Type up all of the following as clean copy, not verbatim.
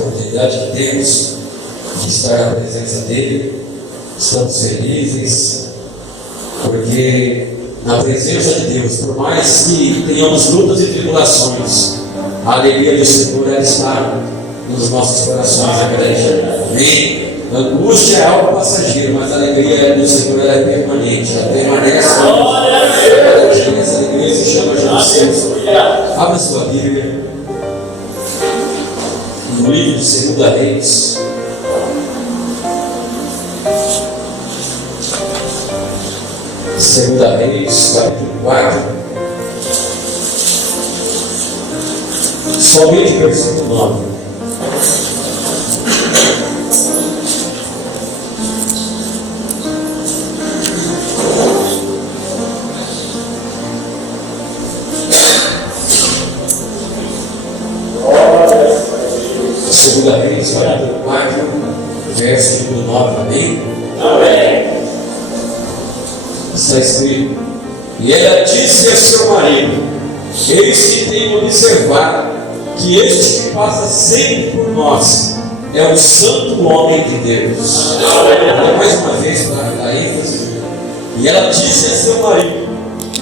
oportunidade que temos de estar na presença dele. Estamos felizes, porque na presença de Deus, por mais que tenhamos lutas e tribulações, a alegria do Senhor está nos nossos corações a cada dia. Amém? A angústia é algo passageiro, mas a alegria do Senhor é permanente, ela permanece. Essa alegria se chama Jesus. Abra sua Bíblia no livro de 2 Reis. Segunda Reis, capítulo 4, somente versículo 9. Segunda Reis, capítulo 4, versículo 9. Amém? Amém. Está escrito: e ela disse a seu marido: eis que tenho observado que este que passa sempre por nós é o santo homem de Deus. Mais uma vez para dar ênfase. E ela disse a seu marido: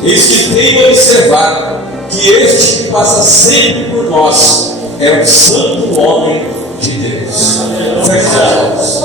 eis que tenho observado que este que passa sempre por nós é o santo homem de Deus. Feche os olhos.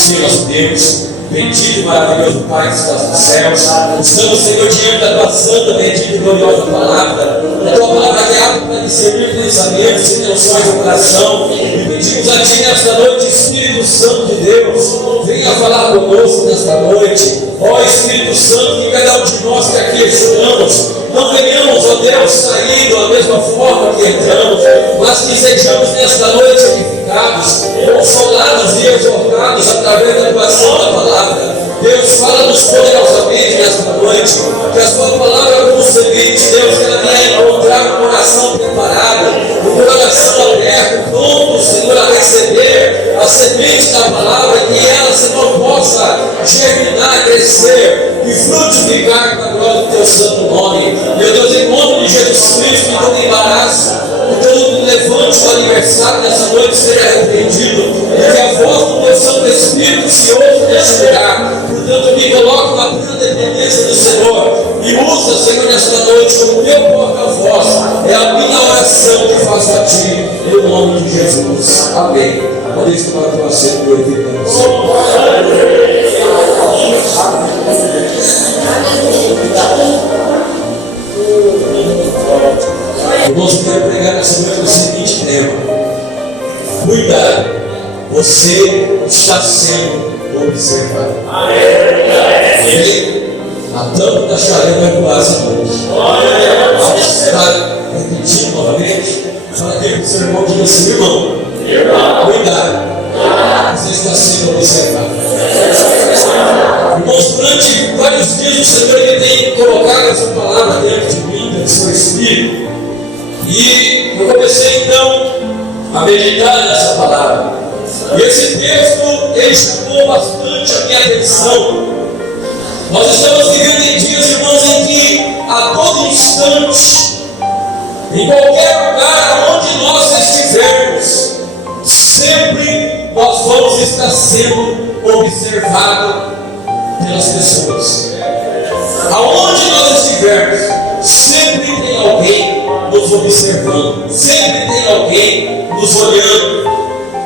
Senhor nosso Deus, bendito e maravilhoso Pai que estás nos céus, estamos, Senhor, diante da tua santa, bendita e gloriosa palavra, a tua palavra que é apta para discernir pensamentos e intenções do coração, e pedimos a ti nesta noite, Espírito Santo de Deus, venha falar conosco nesta noite. Ó Espírito Santo, que cada um de nós que aqui estamos, não venhamos, ó Deus, sair da mesma forma que entramos, mas que sejamos nesta noite edificados, consolados e exortados através da tua santa palavra. Deus, fala-nos poderosamente nesta noite, que a sua palavra nos permite, Deus, que ela venha encontrar um coração preparado, um coração aberto, pronto, Senhor, a receber a semente da palavra, que ela, Senhor, possa germinar, crescer e frutificar para a glória do teu santo nome. Meu Deus, em nome de Jesus Cristo, que todo embaraço, que todo levante do aniversário nessa noite seja arrependido, e que a voz do teu Santo Espírito se ouça neste lugar. Portanto, eu me coloco na plena dependência do Senhor e usa, Senhor, nesta noite como meu porta-voz. É a minha oração que faço a ti, em nome de Jesus. Amém. Pode tomar o teu assento, meu irmão. Irmãos, eu quero pregar nessa noite o seguinte tema: cuidado, você está sendo observado. Amém? A tampa da chaleira vai voar essa noite. Vamos estar repetindo novamente. Fala aqui para o seu irmão, diga assim: irmão, cuidado, você está sendo observado. Irmãos, durante vários dias o Senhor ele tem colocado essa palavra dentro de mim, dentro do seu espírito. E eu comecei então a meditar nessa palavra. E esse texto ele chamou bastante a minha atenção. Nós estamos vivendo em dias, irmãos, em que a todo instante, em qualquer lugar onde nós estivermos, sempre nós vamos estar sendo observados pelas pessoas. Aonde nós estivermos, sempre tem alguém nos observando, sempre tem alguém nos olhando.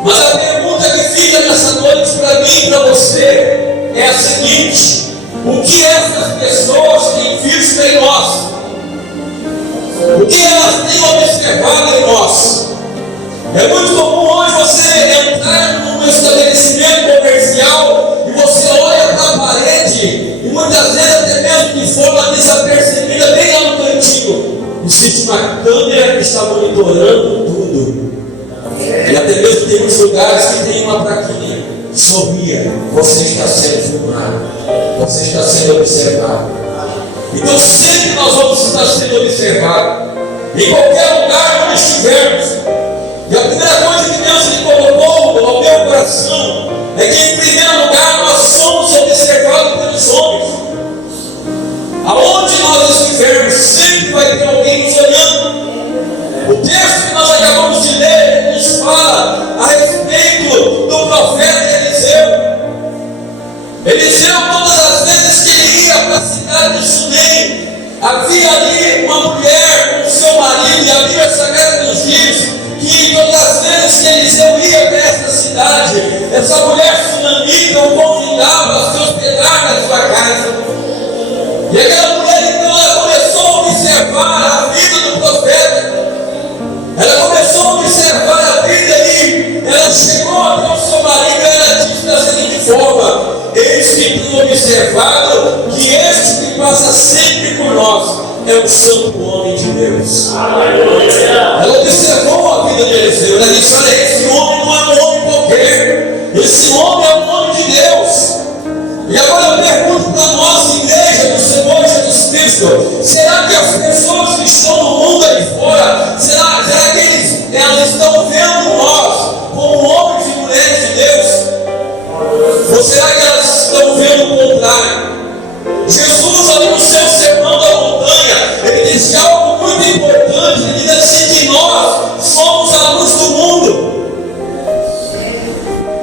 Mas a pergunta que fica nessa noite para mim e para você é a seguinte: o que essas pessoas têm visto em nós? O que elas têm observado em nós? É muito comum hoje você entrar num estabelecimento comercial e você olha para a parede e muitas vezes até mesmo de forma desapercebida, bem lá no cantinho, existe uma câmera que está monitorando tudo. E até mesmo tem muitos lugares que tem uma plaquinha: sorria, você está sendo filmado, você está sendo observado. Então sempre nós vamos estar sendo observados, em qualquer lugar onde estivermos. E a primeira coisa que Deus me colocou ao meu coração é que, em primeiro lugar, nós somos observados pelos homens. Aonde nós estivermos, sempre vai ter alguém nos olhando. O texto que nós acabamos de ler nos fala a profeta Eliseu. Eliseu, todas as vezes que ele ia para a cidade de Sunem, havia ali uma mulher com seu marido, e a Bíblia Sagrada nos diz que todas as vezes que Eliseu ia para essa cidade, essa mulher sunamita o convidava a se hospedar na sua casa. E aquela mulher então ela começou a observar a vida do profeta. Ela começou a observar a vida e ela chegou até o seu marido e ela disse da seguinte forma: eis que tenho observado que este que passa sempre por nós é o santo homem de Deus. Ela observou a vida de Eliseu. Ela disse: olha, esse homem não é um homem qualquer. Esse homem é um homem de Deus. E agora eu pergunto para a nossa igreja do Senhor Jesus Cristo: será que as pessoas que estão no mundo aí fora, será que elas estão vendo nós como homens e mulheres de Deus? Ou será que elas estão vendo o contrário? Jesus, ali no seu sermão da montanha, ele disse algo muito importante. Ele diz assim que nós somos a luz do mundo.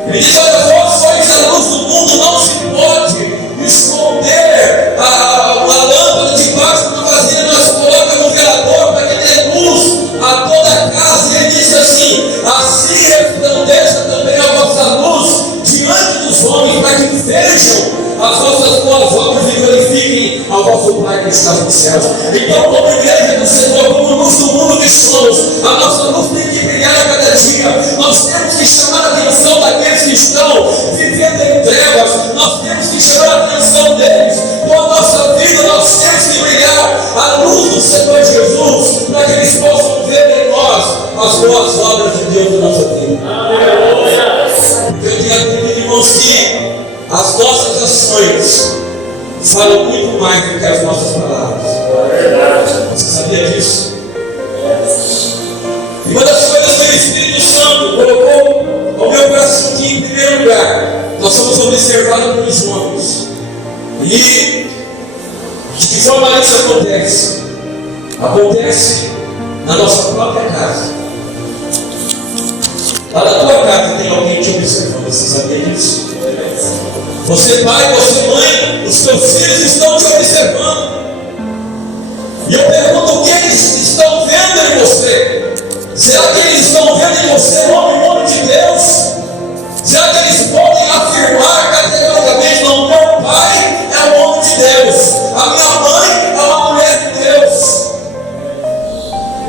Ele diz: olha, vós sois a luz do mundo, não se pode esconder uma lâmpada debaixo de uma vasilha, nós colocamos no velador para que dê luz a toda a casa. E ele diz assim resplandeça também a vossa luz diante dos homens, para que vejam as vossas boas obras e glorifiquem ao vosso Pai que está nos céus. Então, como igreja do Senhor, como luz do mundo que somos, a nossa luz tem que brilhar a cada dia. Nós temos que chamar a atenção daqueles que estão vivendo em trevas. Nós temos que chamar a atenção deles. Com a nossa vida, nós temos que brilhar a luz do Senhor Jesus, para que eles possam ver em nós as boas obras de Deus na nossa vida. Eu tenho aprendido, irmãos, que as nossas ações falam muito mais do que as nossas palavras. Você sabia disso? E uma das coisas que o Espírito Santo colocou ao meu coração aqui, em primeiro lugar, nós somos observados pelos homens. E de que forma isso acontece? Acontece na nossa própria casa. Lá na tua casa tem alguém te observando. Você sabia disso? Você pai, você mãe, os seus filhos estão te observando. E eu pergunto: o que eles estão vendo em você? Será que eles estão vendo em você um homem de Deus? Será que eles podem afirmar categoricamente: não, meu pai é um homem de Deus, a minha mãe é uma mulher de Deus?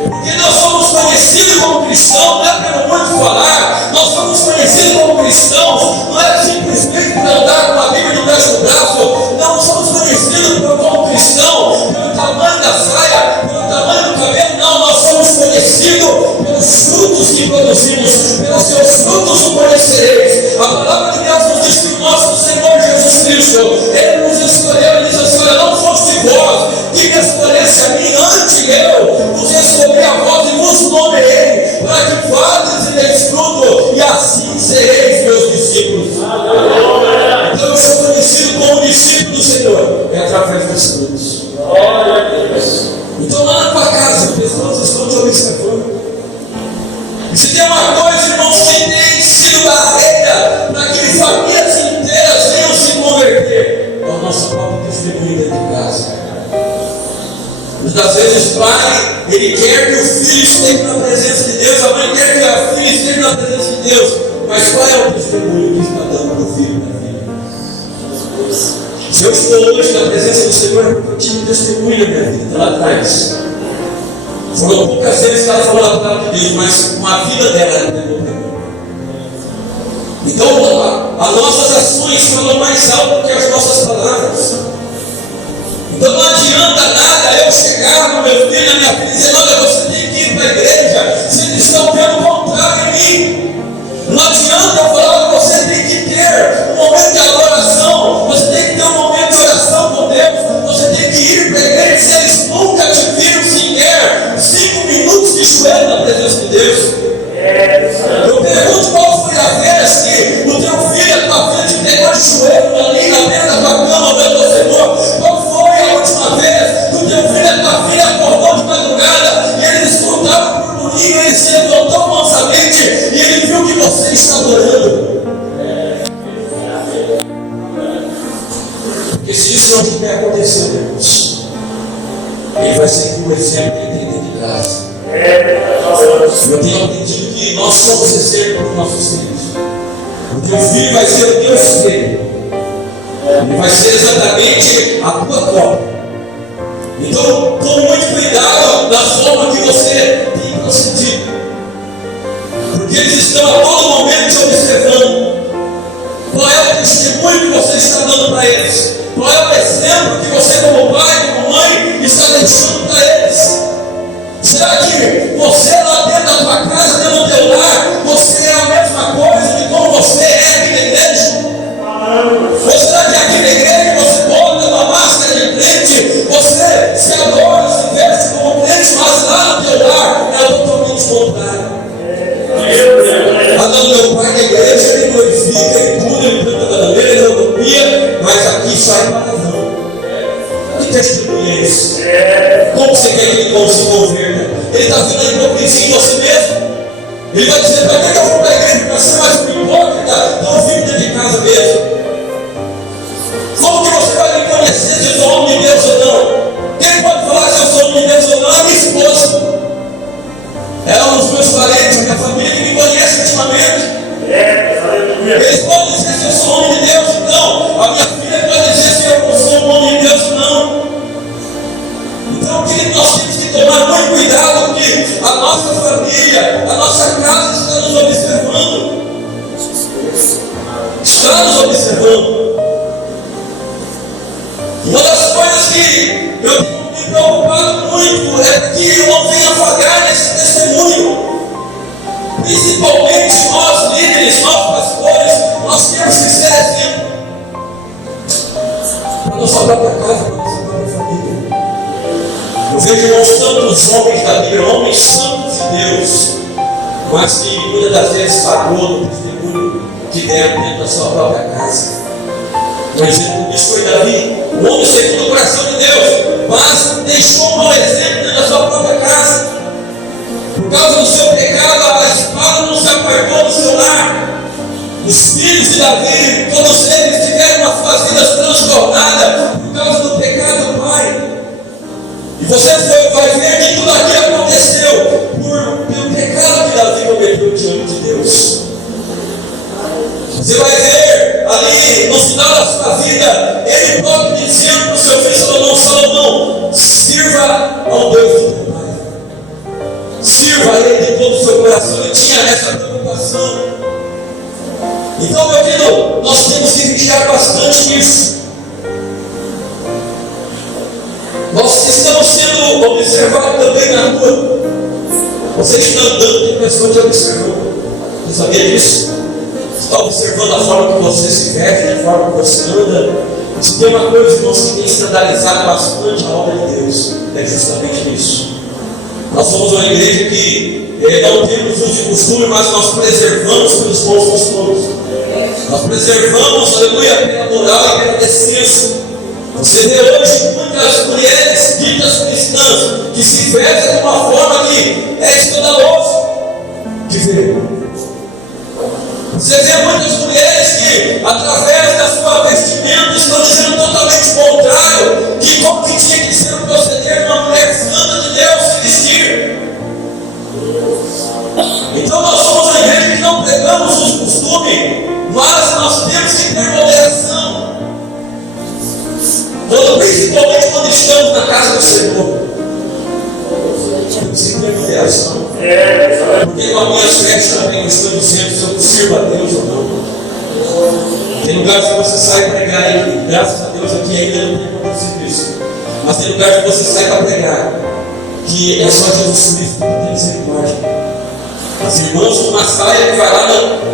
Porque nós somos conhecidos como cristãos, não é pelo muito falar, nós somos conhecidos como cristãos, não é simplesmente por andar com a Bíblia debaixo do braço, não somos conhecidos como cristão pelo tamanho da saia, pelo tamanho do cabelo, não, nós somos conhecidos pelos frutos que produzimos, pelos seus frutos o conhecereis. A palavra de Deus nos diz que o nosso Senhor Jesus Cristo, Ele nos escolheu e diz assim: olha, não foste vós que me escolhesse a mim, antes eu vos escolhi a vós e vos nomeei, para que vades e deis fruto, e assim sereis meus discípulos. Então eu sou conhecido como discípulo do Senhor, é através dos frutos. Então lá na tua casa, as pessoas estão te observando. E se tem uma coisa, irmãos, que tem sido barreira para que famílias inteiras venham se converter, é o nosso próprio testemunho dentro de casa. Muitas vezes o pai, ele quer que o filho esteja na presença de Deus, a mãe quer que a filha esteja na presença de Deus, mas qual é o testemunho que está dando para o filho da filha? Se eu estou hoje na presença do Senhor, é porque eu tive testemunho na minha vida, lá atrás. Foram poucas vezes que ela falou a palavra de Deus, mas com a vida dela ela entendeu para mim. Então, as nossas ações falam mais alto que as nossas palavras. Então não adianta nada eu chegar no meu filho, na minha filha, e dizer: olha, você tem que ir para a igreja, se eles estão vendo o contrário em mim. Não adianta eu falar: olha, você tem que ter um momento de adoração, você tem que ter um momento de oração com Deus, você tem que ir para a igreja, se eles nunca te viram sequer 5 minutos de joelho na presença de Deus. Eu pergunto: qual foi a vez que o teu filho, a tua filha te pegou de joelho ali na beira da tua cama, vendo o Senhor? Qual foi a última vez que o teu filho, a tua filha acordou de madrugada e ele escutava o burburinho, ele se levantou mansamente e ele viu que você está adorando? Senhor estiver acontecendo, irmãos, ele vai ser um exemplo que ele tem dentro de casa. Eu tenho aprendido que nós somos exemplo para os nossos filhos. O teu filho vai ser o teu espelho. Ele vai ser exatamente a tua cópia. Então, tome muito cuidado da forma que você tem procedido. Porque eles estão a todo momento te observando. Qual é o testemunho que você está dando para eles? Qual é o exemplo que você, como pai, como mãe, está deixando para eles? Será que você lá dentro da tua casa, dentro do teu lar, você é a mesma coisa de como você é aqui na igreja? Ou será que aqui na igreja você bota uma máscara de crente, você se adora, se veste como crente, mas lá no teu lar é totalmente contrário? Não, meu pai na igreja, ele glorifica, ele cura, ele canta da bandeira, ele utopia, mas aqui sai palavrão. Que testemunho é esse? Como você quer que ele se converta? Ele está vendo a hipocrisia em você mesmo. Ele vai dizer, para que eu vou para a igreja? Para ser mais um hipócrita? Então eu fico dentro de casa mesmo. Como que você vai me conhecer se eu sou homem de Deus ou não? Quem pode falar se eu sou homem de Deus ou não? É minha esposa. Ela é um dos meus parentes, a minha família que me conhece intimamente. Eles podem dizer se eu sou homem de Deus, então. A minha filha pode dizer se eu sou um homem de Deus ou não. Então, querido, nós temos que tomar muito cuidado, porque a nossa família, a nossa casa está nos observando. Está nos observando. Uma das coisas que eu tenho me preocupado muito é que eu não venha falhar nesse testemunho. Principalmente nós líderes, nós pastores, nós temos que ser exemplo para a nossa própria casa, para a nossa própria família. Eu vejo irmãos tantos homens da Bíblia, homens santos de Deus, mas que muitas das vezes falhou no testemunho que deram dentro da sua própria casa. Um exemplo disso foi Davi, um homem segundo o coração de Deus, mas deixou um mau exemplo dentro da sua própria casa. Por causa do seu pecado, a espada não se apartou do seu lar. Os filhos de Davi, todos eles tiveram as suas vidas transtornadas por causa do pecado do pai. E você vai ver que tudo aquilo aconteceu pelo pecado que Davi cometeu diante de Deus. Você vai ver ali no final da sua vida, ele próprio dizendo para o seu filho Salomão, sirva ao Deus do teu pai. Sirva a Ele de todo o seu coração. Ele tinha essa preocupação. Então, meu filho, nós temos que vigiar bastante nisso. Nós estamos sendo observados também na rua. Você está andando, tem pessoa te observando. Você sabia disso? Está observando a forma que você se veste, a forma que você anda. Se tem uma coisa, irmãos, que tem escandalizado bastante a obra de Deus, é justamente isso. Nós somos uma igreja que não temos uso de costume, mas nós preservamos pelos bons costumes. Nós preservamos, aleluia, pela moral e pela decência. Você vê hoje muitas mulheres ditas cristãs que se vestem de uma forma que é escandalosa de ver. Você vê muitas mulheres que, através da sua vestimenta, estão dizendo totalmente o contrário, que como que tinha que ser o proceder de uma mulher santa de Deus se vestir. Então nós somos a igreja que não pregamos os costumes, mas nós temos que ter moderação. Principalmente quando estamos na casa do Senhor. Temos que ter moderação. Porque com as minhas festas também eu estou dizendo se eu sirvo a Deus ou não. Tem lugares que você sai pregar aí, graças a Deus aqui ainda não tem acontecido isso. Mas tem lugares que você sai para pregar, que é só Jesus Cristo que tem misericórdia. As irmãs com uma saia que vai lá, não.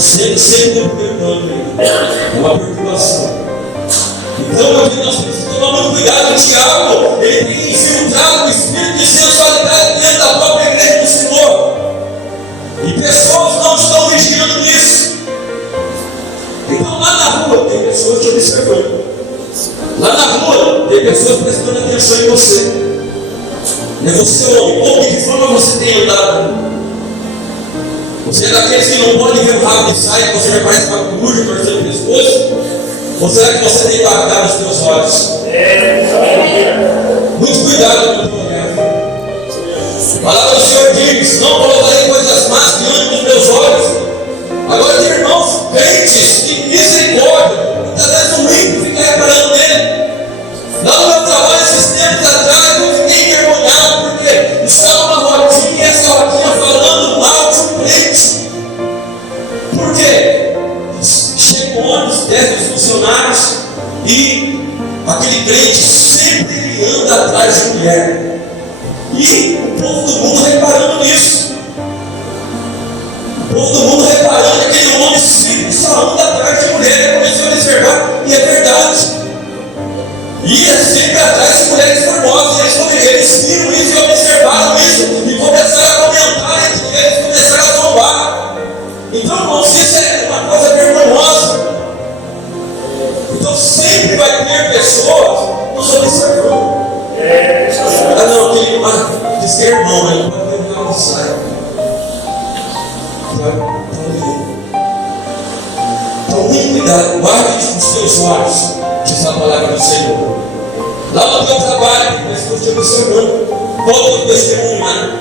Sempre no primeiro plano ainda. É uma preocupação. Então, meu filho, nós temos que tomar muito cuidado. O diabo, ele tem infiltrado o espírito de sensualidade dentro da própria igreja do Senhor. E pessoas não estão vigiando nisso. Então, lá na rua, tem pessoas te observando. Lá na rua, tem pessoas prestando atenção em você. É você, homem, como de que forma você tem andado? Você é daqueles que não pode ver o rabo de saia, você já parece uma coruja torcendo o pescoço. Ou será que você tem guardado os teus olhos? Muito cuidado com o teu olhar. A palavra do Senhor diz: não colocarei coisas más diante dos meus olhos. Agora tem irmãos crentes que misericórdia, muitas vezes o ímpio fica reparando nele. Lá no meu trabalho, esses tempos atrás, eu fiquei envergonhado porque estava uma rodinha e essa rodinha falando mal de um crente. Por quê? Chega um ônibus, desce os funcionários e aquele crente sempre ele anda atrás de mulher. E o povo do mundo reparando nisso. O povo do mundo reparando que aquele homem sempre só anda atrás de mulher. Ele começou a observar, e é verdade. E é sempre atrás de mulheres formosas. Eles viram isso e observaram isso. E começaram a comentar entre eles, começaram a zombar. Então, irmãos, isso é uma coisa vergonhosa. Então, sempre vai ter pessoas nos observando. Ah, não, aquele diz que é irmão, né? Não pode terminar o ensaio. Então, muito cuidado, guarde os seus olhos, diz a palavra do Senhor. Lá no teu trabalho, tem pessoas te observando. Qual é o testemunho, né?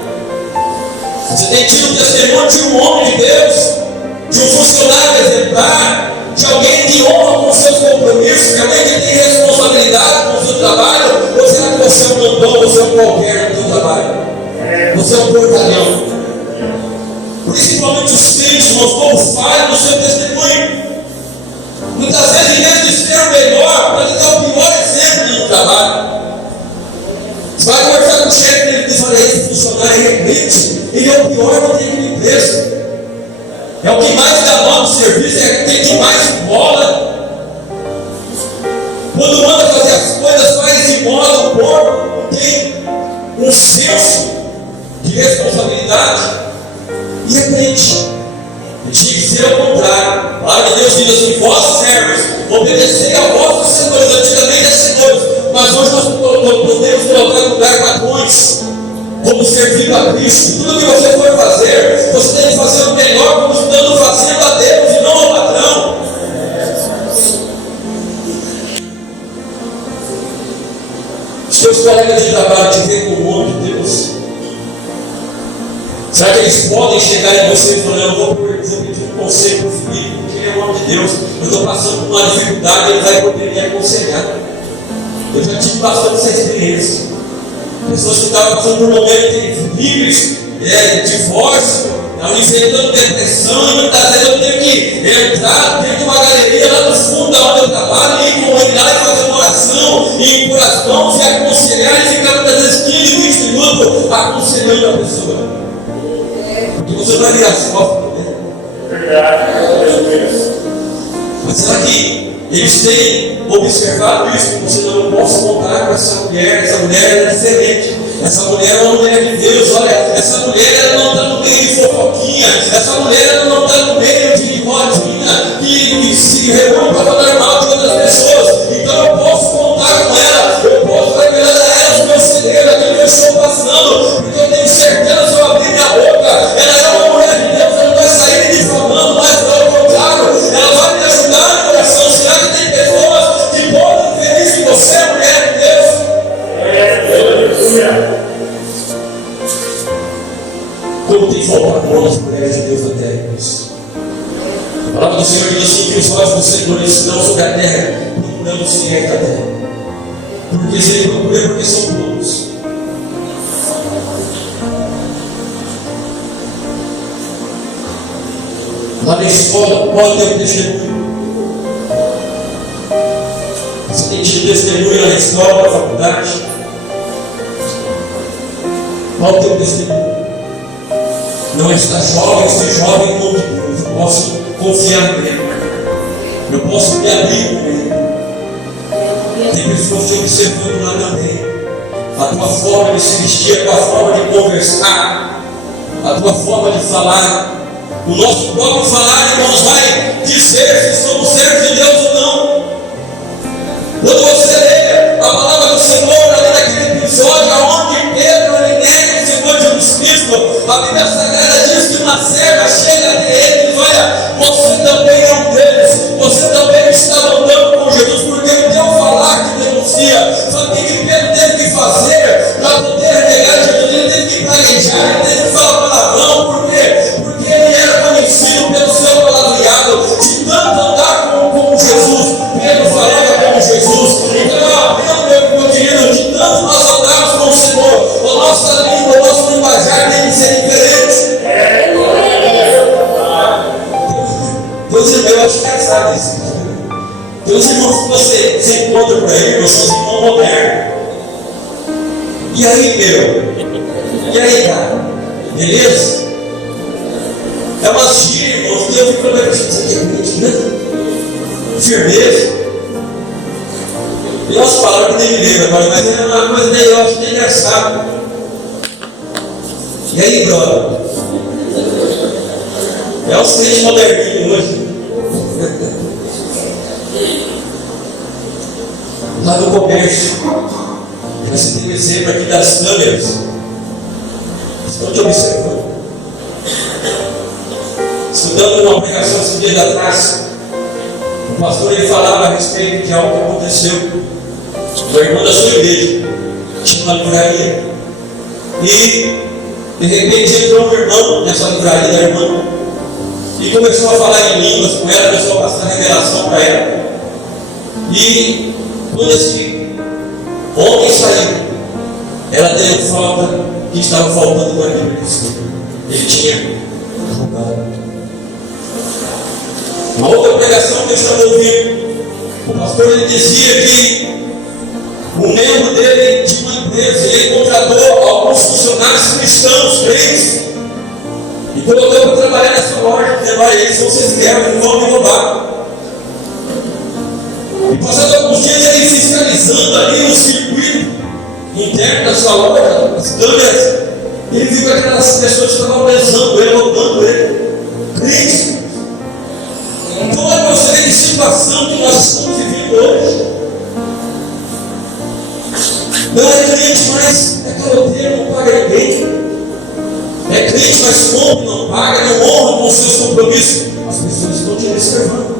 Você tem tido o testemunho de um homem de Deus, de um funcionário exemplar, de alguém que honra com seus compromissos, de alguém que tem responsabilidade com o seu trabalho? Ou será que você é um mandão, você é um qualquer no seu trabalho? Você é um portalhão. Principalmente os crentes, nós como falha no seu testemunho. Muitas vezes, em vez de ser o melhor, para dar o pior exemplo no trabalho. Você vai conversar com o chefe e ele diz: olha, esse funcionário aí é crente, ele é o pior que tem aqui na empresa. É o que mais dá nome de serviço, é aquele que mais bola. Quando manda fazer as coisas, faz de moda, o corpo não tem um senso de responsabilidade. E é crente. Tinha que ser ao contrário. A palavra de Deus diz assim: vós servos, obedecei a vossos senhores. Antigamente é senhores, mas hoje nós podemos colocar no lugar patrões, como servindo a Cristo. Tudo que você for fazer, você tem que fazer o melhor, como estando fazendo a Deus e não ao patrão. Os teus colegas de trabalho te veem como homem de Deus. Será que eles podem chegar em você e falar: eu vou pedir um conselho para o Felipe, porque ele é um homem de Deus, eu estou passando por uma dificuldade, ele vai poder me aconselhar? Eu já tive bastante essa experiência. Pessoas que estavam passando por momentos terríveis, divórcio, enfrentando depressão, e muitas vezes eu tenho que entrar dentro de uma galeria lá no fundo onde eu trabalho, e ir com ele lá e fazer uma oração, e impor as mãos e aconselhar, e ficar muitas vezes 15, 20 minutos aconselhando a pessoa. Porque você vai virar as costas também. Verdade. Mas será que eles têm observado isso? Você não posso contar com essa mulher é diferente. Essa mulher é uma mulher de Deus. Olha, essa mulher ela não está no meio de fofoquinha. Essa mulher ela não está no meio de rodinha que se reúne para falar mal de outras pessoas. Então eu posso contar com ela. Eu posso revelar a ela os meus segredos, aquilo que eu estou passando. Porque eu tenho certeza, se eu abrir minha boca, ela é uma mulher de Deus. Ela não vai sair me difamando, mas pelo contrário, ela vai me ajudar no coração. Será que tem pessoas que podem ver isso em você, mulher de Deus? Como tem faltado bom as mulheres de Deus na terra, isso. A palavra do Senhor diz assim: que os olhos do Senhor estão sobre a terra, procurando os fiéis da terra. Porque se ele procura, porque são poucos. Lá na escola pode ter um testemunho. Você tem tido testemunho na escola, na faculdade. Pode ter um testemunho. Não está jovem, ser jovem em nome de Deus. Eu posso confiar nele. Eu posso me abrir com ele. Tem pessoas te observando lá também. A tua forma de se vestir, a tua forma de conversar, a tua forma de falar. O nosso próprio falar, irmãos, vai dizer se somos servos de Deus ou não. Quando você lê a palavra do Senhor, ali naquele episódio onde Pedro ele nega o Senhor Jesus Cristo, a Bíblia Sagrada diz que uma serva chega até ele e diz: olha, você também é um deles, você também está andando com engraçado isso. Tem uns irmãos que você encontra por aí, nós somos irmãos modernos. E aí, meu? E aí, cara? Beleza? É uma gíria, irmãos, que eu fico falando, você que é crente, né? Firmeza. E umas palavras que nem me lembro agora, mas é uma coisa daí, eu acho que é engraçado. E aí, brother? É os crentes moderninhos hoje. Lá no comércio, você tem um exemplo aqui das câmeras. Estão te observando. Estudando uma pregação esse dia atrás, o pastor ele falava a respeito de algo que aconteceu com a irmã da sua igreja, tinha uma livraria. E de repente entrou um irmão nessa livraria da irmã e começou a falar em línguas com ela, começou a passar revelação para ela. E quando esse homem saiu, ela deu falta que estava faltando para ele. Ele tinha roubado. Uma outra pregação que eu estava ouvindo, o pastor ele dizia que um membro dele de uma empresa, ele contratou alguns funcionários cristãos, crentes, e colocou para trabalhar nessa loja, dizendo: olha, eles vão ser fiéis, não vão me roubar. E passando alguns dias ele fiscalizando ali o circuito interno da sua loja, as câmeras, ele viu que aquelas pessoas estavam pensando ele, roubando ele. Cristo. Então olha para você ver que situação que nós estamos vivendo hoje. Não é crente, mas é caloteiro, não paga ninguém. É crente, mas compra, não paga, não honra com os seus compromissos. As pessoas estão te observando.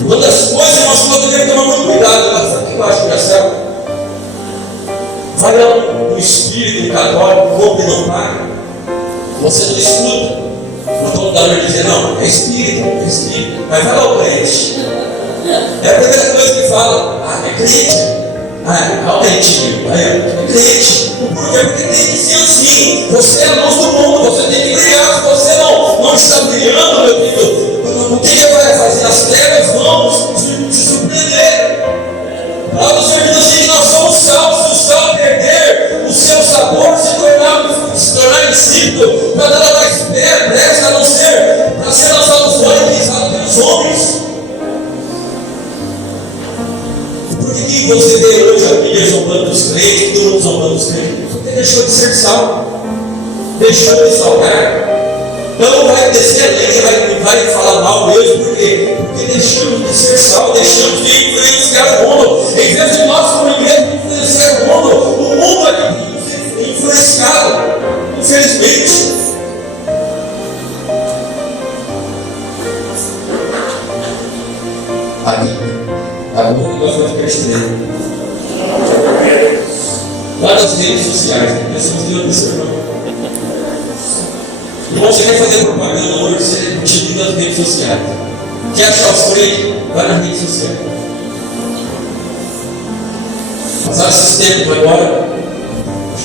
Uma das coisas nós podemos tomar muito cuidado, mas aqui embaixo do céu. Vai lá no espírito católico, compra e não paga. Você não escuta o doutador dizer: não, é espírito. Mas vai lá o crente. É a primeira coisa que fala: ah, é crente. Realmente, é crente. Por quê? Porque tem que ser assim. Você é a luz do mundo, você tem que brilhar. Se você não está brilhando, meu querido, o que ele vai fazer? As trevas vão te surpreender. A palavra do Senhor diz assim: nós somos salvos. Se o sal perder o seu sabor, se tornar insípido, para nada mais presta a não ser para ser lançado fora e pisado pelos homens. Por que você vê hoje a mídia zombando dos crentes, todo mundo zombando dos crentes? Porque deixou de ser sal, deixou de salgar. Então vai descer a linha, vai falar mal mesmo, por quê? Porque deixamos de ser sal, deixamos de influenciar o mundo. Em vez de nós, como igreja, influenciar o mundo é que tem que ser influenciado, infelizmente. Agora nós vamos perceber. Lá nas redes sociais, pessoas que observam. Irmão, você quer fazer propaganda hoje, você utiliza as redes sociais. Quer achar os crentes? Vai nas redes sociais. Passaram esses tempos agora,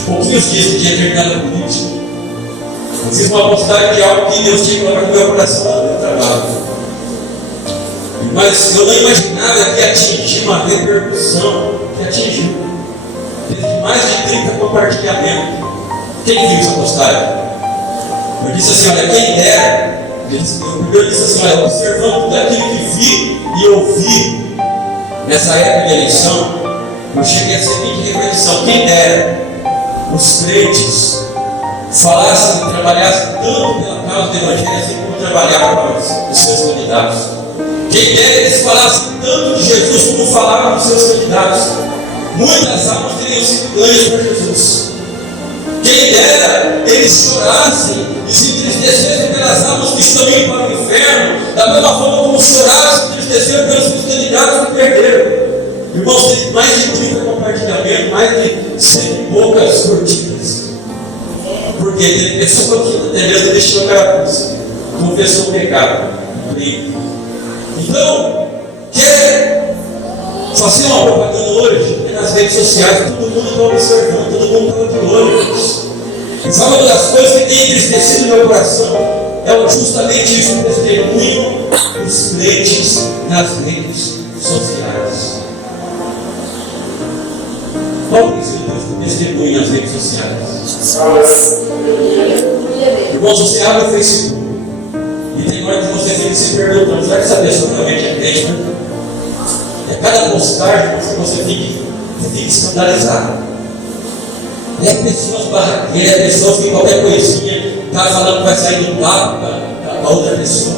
pouquinhos dias que tinha terminado a política. Eu fiz uma postagem de algo que Deus tinha colocado no meu coração lá no trabalho. Mas eu não imaginava que ia atingir uma repercussão que atingiu. Teve mais de 30 compartilhamentos. Quem viu essa postagem? Eu disse assim: olha, quem dera. Eu disse assim: olha, observando tudo aquilo que vi e ouvi nessa época de eleição, eu cheguei a seguinte reflexão: quem dera os crentes falassem e trabalhassem tanto pela causa do Evangelho assim como trabalhavam para os seus candidatos. Quem dera eles falassem tanto de Jesus como falavam dos seus candidatos. Muitas almas teriam sido ganhas para Jesus. Quem dera eles chorassem e se entristecessem pelas almas que estão indo para o inferno, da mesma forma como choraram e se entristeceram pelos seus candidatos que perderam. Irmãos, tem mais de 30 compartilhamentos, mais de 100 e poucas curtidas. Porque tem pessoa que até mesmo deixou a carapuça, confessou o pecado. Então, quer fazer uma propaganda hoje? Nas redes sociais, todo mundo está observando, todo mundo está de olho. Sabe uma das coisas que tem entristecido no meu coração? é justamente isso, o testemunho dos crentes nas redes sociais. Qual tem sido o testemunho nas redes sociais? Irmão, você abre o Facebook e tem hora que você fica se perguntando: será que essa pessoa realmente é crente? É cada postagem que você fica escandalizado. É pessoas barraqueiras, pessoas que qualquer coisinha está falando que vai sair do papo para outra pessoa.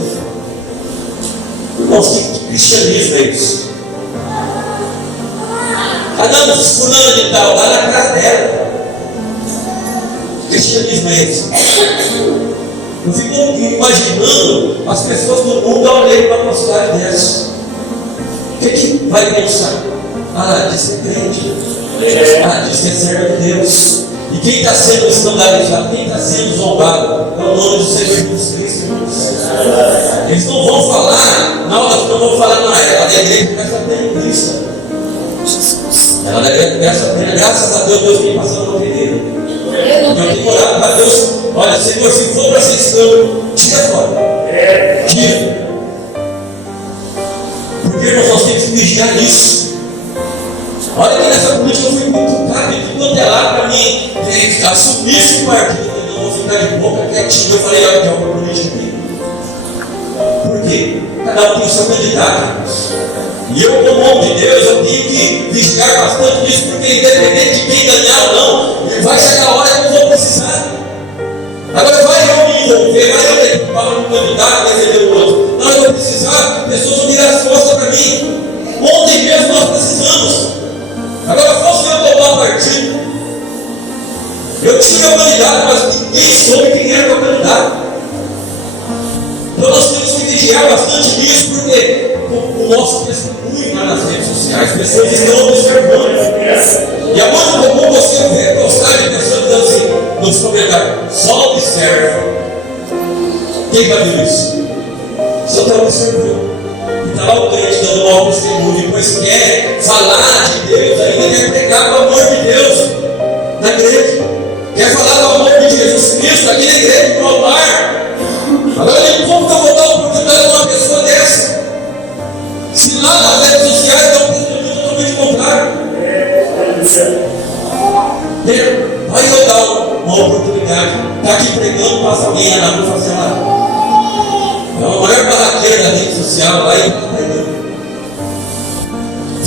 Irmãos, que cristianismo é isso? Não, fulano de tal, lá na cara dela. Cristianismo é esse? Eu fico imaginando as pessoas do mundo ao ler uma postagem dessa. O que vai pensar? Diz que é crente. Diz que é servo de Deus. E quem está sendo escandalizado, quem está sendo zombado, é o nome do Senhor Jesus Cristo. Eles não vão falar, não vão falar, não, ela da igreja presta pena em Cristo. Ela da igreja presta pena, graças a Deus, Deus vem passando no primeiro. Eu tenho orado para Deus: olha, Senhor, se for para ser escândalo, tira fora. Tira. Porque, irmãos, nós temos que vigiar isso. Olha que nessa política eu fui muito caro, de tudo até lá para mim assumir esse partido. Eu não vou ficar de boca quietinho. Eu falei: olha, que é uma política aqui. Por quê? Cada um tem o seu candidato, irmãos. E eu, como homem de Deus, eu tenho que vigiar bastante disso, porque independente de quem ganhar ou não, vai chegar a hora que eu vou precisar. Agora vai eu me envolver, vai eu ter que falar com um candidato e defender o outro. Não, eu vou precisar, pessoas vão virar as costas para mim. Ontem mesmo nós precisamos. Agora fosse eu tomar partido. Eu tinha meu candidato, mas ninguém soube quem era o meu candidato. Então nós temos que vigiar bastante nisso, porque o nosso testemunho lá nas redes sociais, as pessoas estão observando. E é muito comum você ver postagem de pessoas dizendo assim nos comentários: só observa. Quem já viu isso? Só está observando. E está lá o crente dando um mau testemunho, depois quer falar de Deus, ainda quer pregar o amor de Deus na igreja. Quer falar do amor de Jesus Cristo aqui na igreja, no altar. Agora, como que eu vou dar a oportunidade a uma pessoa dessa? Se lá nas redes sociais dá um testemunho totalmente contrário. Vai eu dar uma oportunidade. Está aqui pregando, passa alguém na rua fazer lá. É a maior barraqueira da rede social, lá e está pregando.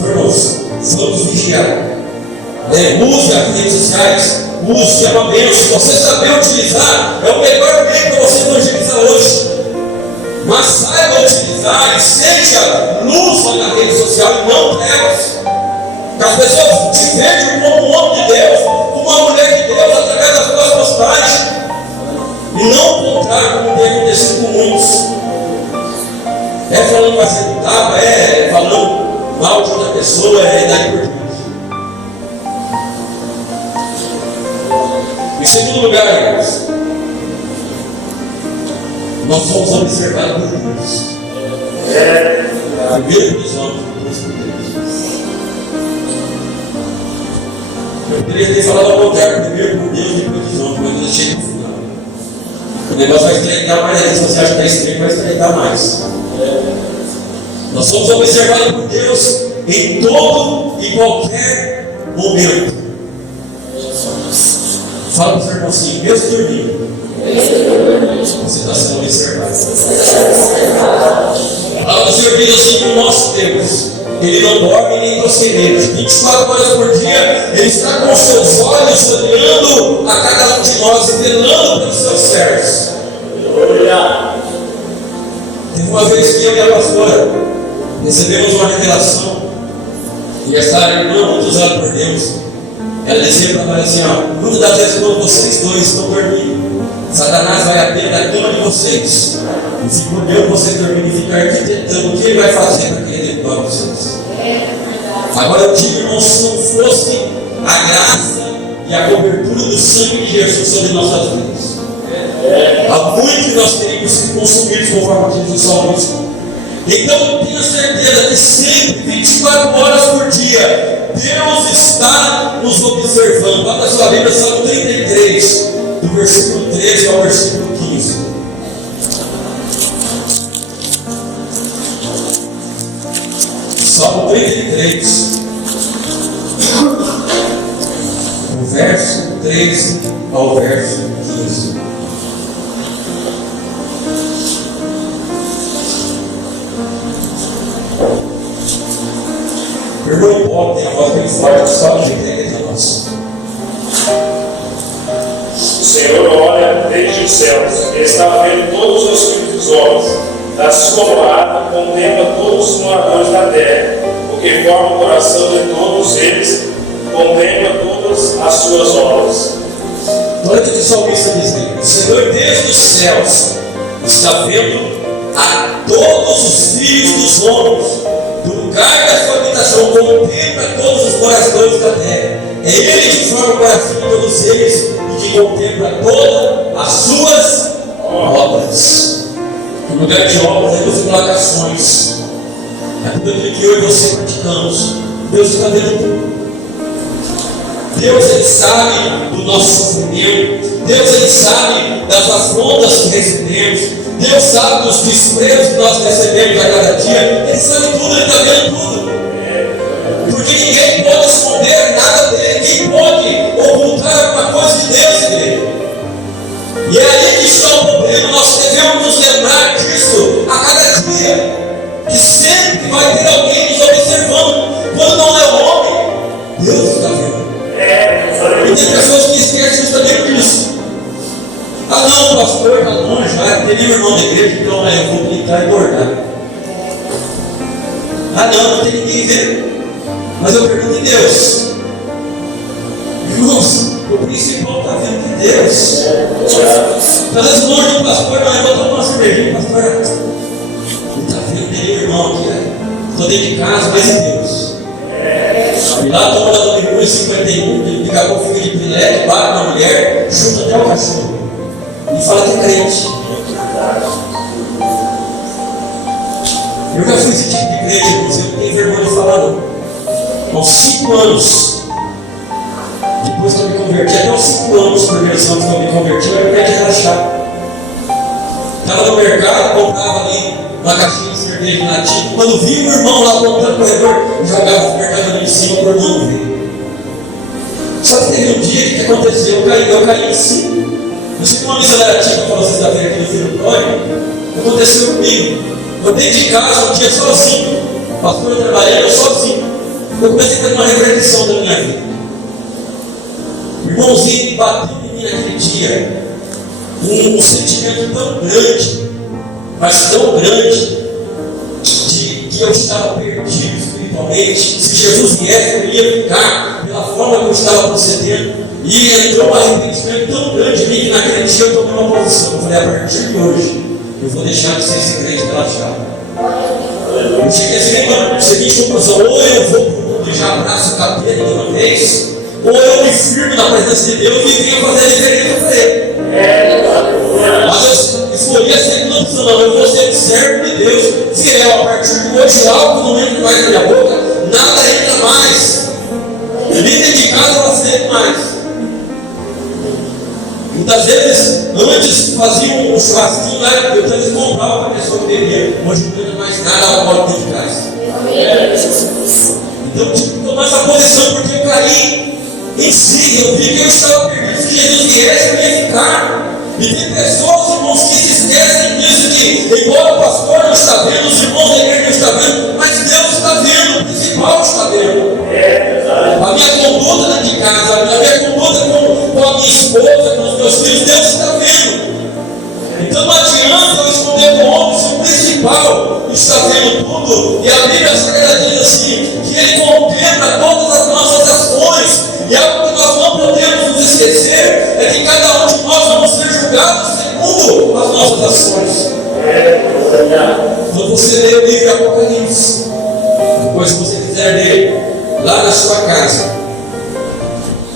Irmãos, vamos vigiar. Use as redes sociais, use, é uma bênção. Você saber utilizar é o melhor meio para você evangelizar hoje. Mas saiba utilizar e seja luz na rede social e não trevas. Que as pessoas te vejam como um homem de Deus, como uma mulher de Deus, através das suas postagens. E não o contrário, como tem acontecido com muitos. É falando para ser tapa, é falando mal de outra pessoa, é daí por diante. Em segundo lugar, irmãos, nós somos observados por Deus. Primeiro dos homens, depois por Deus. Eu queria ter falado ao contrário: primeiro por Deus, depois dos homens, mas eu chego no final. O negócio vai estreitar mais, se você acha que está estreito, vai estreitar mais. Nós somos observados por Deus em todo e qualquer momento. Fala para o seu irmão assim: mesmo dormindo, você está sendo observado. Fala para o seu filho assim: o nosso Deus, Ele não dorme nem tosqueneja. 24 horas por dia, Ele está com seus olhos olhando a cada um de nós, velando pelos seus servos. Teve uma vez que eu e a pastora recebemos uma revelação, e essa irmã, muito usada por Deus, ela dizia para nós assim: muitas das vezes quando vocês dois estão dormindo, Satanás vai abrir da cama de vocês, e se por Deus vocês dormirem e ficar aqui tentando o que ele vai fazer para querer derrubar vocês. Agora eu digo, irmãos, se não fosse a graça e a cobertura do sangue de Jesus sobre nossas vidas, há muito que nós teríamos sido consumidos, conforme diz o Salmo. Então tenha certeza que sempre, 24 horas por dia, Deus está nos observando. Abra sua Bíblia, Salmo 33, do versículo 13 ao versículo 15. 3, do verso 13 ao verso 15. O irmão Paulo tem a voz bem forte, só que entrega a nossa. O Senhor olha desde os céus, Ele está vendo todos os filhos dos homens. Da sua morada contempla todos os moradores da terra, porque forma o coração de todos eles, contempla todas as suas obras. Olha o que o salmista diz aí: o Senhor desde os céus está vendo a todos os filhos dos homens, do lugar da sua habitação, contempla todos os moradores da terra. É Ele que forma o coração de todos eles e que contempla todas as suas obras. No lugar de obras, é você coloca ações. É tudo aquilo que eu e você praticamos. Deus está vendo tudo. Deus, Ele sabe do nosso sofrimento. Deus, Ele sabe das afrontas que recebemos. Deus sabe dos desprezos que nós recebemos a cada dia. Ele sabe tudo, Ele está vendo tudo. Porque ninguém pode esconder nada dele. Quem pode ocultar alguma coisa de Deus dele? E é aí que está o problema. Nós devemos nos lembrar disso a cada dia. Que sempre vai ter alguém nos observando. Quando não é o homem, Deus está vendo. E tem pessoas que esquecem justamente disso. Ah não, o pastor está longe, vai ter nenhum irmão da igreja, então eu vou brincar e bordar. Ah não tem ninguém vendo. Mas eu pergunto em Deus. Irmãos, o principal está vendo de Deus. Às vezes longe do pastor, não, eu vou tomar uma cervejinha, pastor. Ele está vendo meu irmão aqui, né? Estou dentro de casa, mas em Deus. E lá toma da Domingo 51, ele fica com o filho de privilégio, bate na mulher, chuta até o cachorro. E fala que é crente. Eu já fui esse tipo de igreja, mas eu não tenho vergonha de falar não. Aos 5 anos, depois que eu me converti, até os 5 anos, primeiros anos que eu me converti, eu era crente relaxado. Estava no mercado, comprava ali uma caixinha de cerveja nativa. Quando vi o irmão lá voltando no corredor, jogava o mercado ali em cima para o irmão não ver. Só que teve um dia que aconteceu, eu caí em cima. Eu sei que uma missa da ativa falou sexta-feira aqui no filho pródigo, aconteceu comigo. Eu dentro de casa um dia sozinho, pastor trabalhando, eu sozinho. Eu comecei a ter uma reflexão da minha vida. O irmãozinho me bateu em mim naquele dia. Um sentimento tão grande, mas tão grande, de que eu estava perdido espiritualmente. Se Jesus viesse, eu ia ficar pela forma que eu estava procedendo. E entrou um arrependimento tão grande em mim que naquele dia eu tomei uma posição. Eu falei: a partir de hoje, eu vou deixar de ser esse crente relaxado. Eu cheguei a seguinte conclusão: ou eu vou para o mundo e já abraço o capeta de uma vez, ou eu me firmo na presença de Deus e venho fazer a diferença para Ele. Mas eu escolhi a segunda opção: não, eu vou ser servo de Deus fiel. A partir de hoje, algo não entra mais na minha boca, nada entra mais. Nem dentro de casa eu aceito mais. Muitas vezes, antes faziam um churrasquinho lá, eu tinha que comprar para a pessoa que queria. Hoje não tem mais nada alcoólico dentro de casa. Então eu tive que tomar essa posição porque eu caí em si. Eu vi que eu estava perdido. Se Jesus viesse, eu ia ficar. E tem pessoas, irmãos, que se esquecem disso, que embora o pastor não está vendo, os irmãos da igreja não estão vendo, mas Deus está vendo, o principal está vendo. A minha conduta dentro de casa, a minha conduta com a minha esposa, com os meus filhos, Deus está vendo. Então não adianta eu esconder com homens, o principal está vendo tudo. E a Bíblia Sagrada diz assim, que Ele contempla todas as nossas ações. E algo que nós não podemos nos esquecer é que cada um de nós vamos ser julgados segundo as nossas ações. Quando você lê o livro de Apocalipse, depois que você quiser ler lá na sua casa,